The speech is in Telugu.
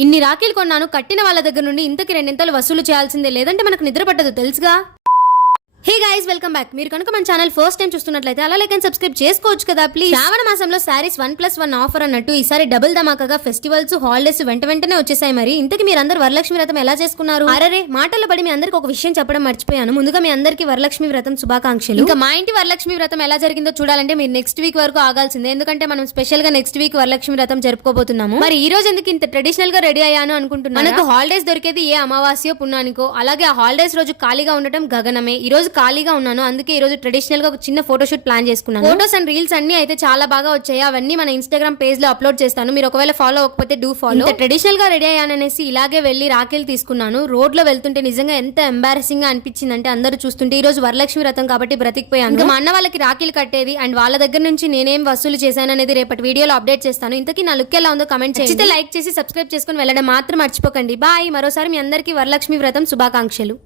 ఇన్ని రాఖీలు కొన్నాను, కట్టిన వాళ్ళ దగ్గర నుండి ఇంతకి రెండింతలు వసూలు చేయాల్సిందే, లేదంటే మనకు నిద్ర పట్టదు తెలుసుగా. Hey guys, welcome back. మీరు కనుక మన ఛానల్ ఫస్ట్ టైం చూస్తున్నట్లయితే అలా లైక్ అండ్ సబ్స్క్రైబ్ చేసుకోవచ్చు కదా ప్లీజ్. శ్రావణ మాసంలో సారీస్ 1+1 ఆఫర్ అన్నట్టు ఈసారి డబుల్ ధమాకాగా ఫెస్టివల్స్ హాలిడేస్ వెంటనే వచ్చేసాయి. మరి ఇంతకి మీరందరూ వరలక్ష్మి వ్రతం ఎలా చేసుకున్నారు? అరే మాటల్లో పడి మీ అందరికి ఒక విషయం చెప్పడం మర్చిపోయాను. ముందుగా మీ అందరికి వరలక్ష్మి వ్రతం శుభాకాంక్షలు. ఇంకా మా ఇంటి వరలక్ష్మి వ్రతం ఎలా జరిగిందో చూడాలంటే మీరు నెక్స్ట్ వీక్ వరకు ఆగాల్సిందే, ఎందుకంటే మనం స్పెషల్ గా నెక్స్ట్ వీక్ వరలక్ష్మి వ్రతం జరుపుకోబోతున్నాము. మరి ఈ రోజు ఎందుకు ఇంత ట్రెడిషనల్ గా రెడీ అయ్యాను అనుకుంటున్నాను. మనకు హాలిడేస్ దొరికేది ఏ అమావాస్య పుణ్యానికో, అలాగే ఆ హాలిడేస్ రోజు ఖాళీగా ఉండటం గగనమే. ఈ రోజు ఖాళీగా ఉన్నాను, అందుకే ఈ రోజు ట్రెడిషనల్ గా ఒక చిన్న ఫోటోషూట్ ప్లాన్ చేసుకున్నాను. ఫోటోస్ అండ్ రీల్స్ అన్ని అయితే చాలా బాగా వచ్చాయి. అవన్నీ మన ఇన్స్టాగ్రామ్ పేజ్ లో అప్లోడ్ చేస్తాను. మీరు ఒకవేళ ఫాలో అవ్వకపోతే డూ ఫాలో. ట్రెడిషనల్ గా రెడీ అయ్యాననేసి ఇలాగే వెళ్లి రాఖీలు తీసుకున్నాను. రోడ్ లో వెళ్తుంటే నిజంగా ఎంత ఎంబారసింగ్ గా అనిపించింది అంటే అందరూ చూస్తుంటే. ఈ రోజు వరలక్ష్మి వ్రతం కాబట్టి బ్రతికిపోయాను. ఇంకా మా అన్న వాళ్ళకి రాఖీలు కట్టేది అండ్ వాళ్ళ దగ్గర నుంచి నేనేం వసూలు చేశాను అనేది రేపటి వీడియోలో అప్డేట్ చేస్తాను. ఇంతకీ నా లుక్ ఎలా ఉందో కమెంట్ చేసి లైక్ చేసి సబ్స్క్రైబ్ చేసుకుని వెళ్ళడం మాత్రం మర్చిపోకండి. బాయ్. మరోసారి మీ అందరికీ వరలక్ష్మి వ్రతం శుభాకాంక్షలు.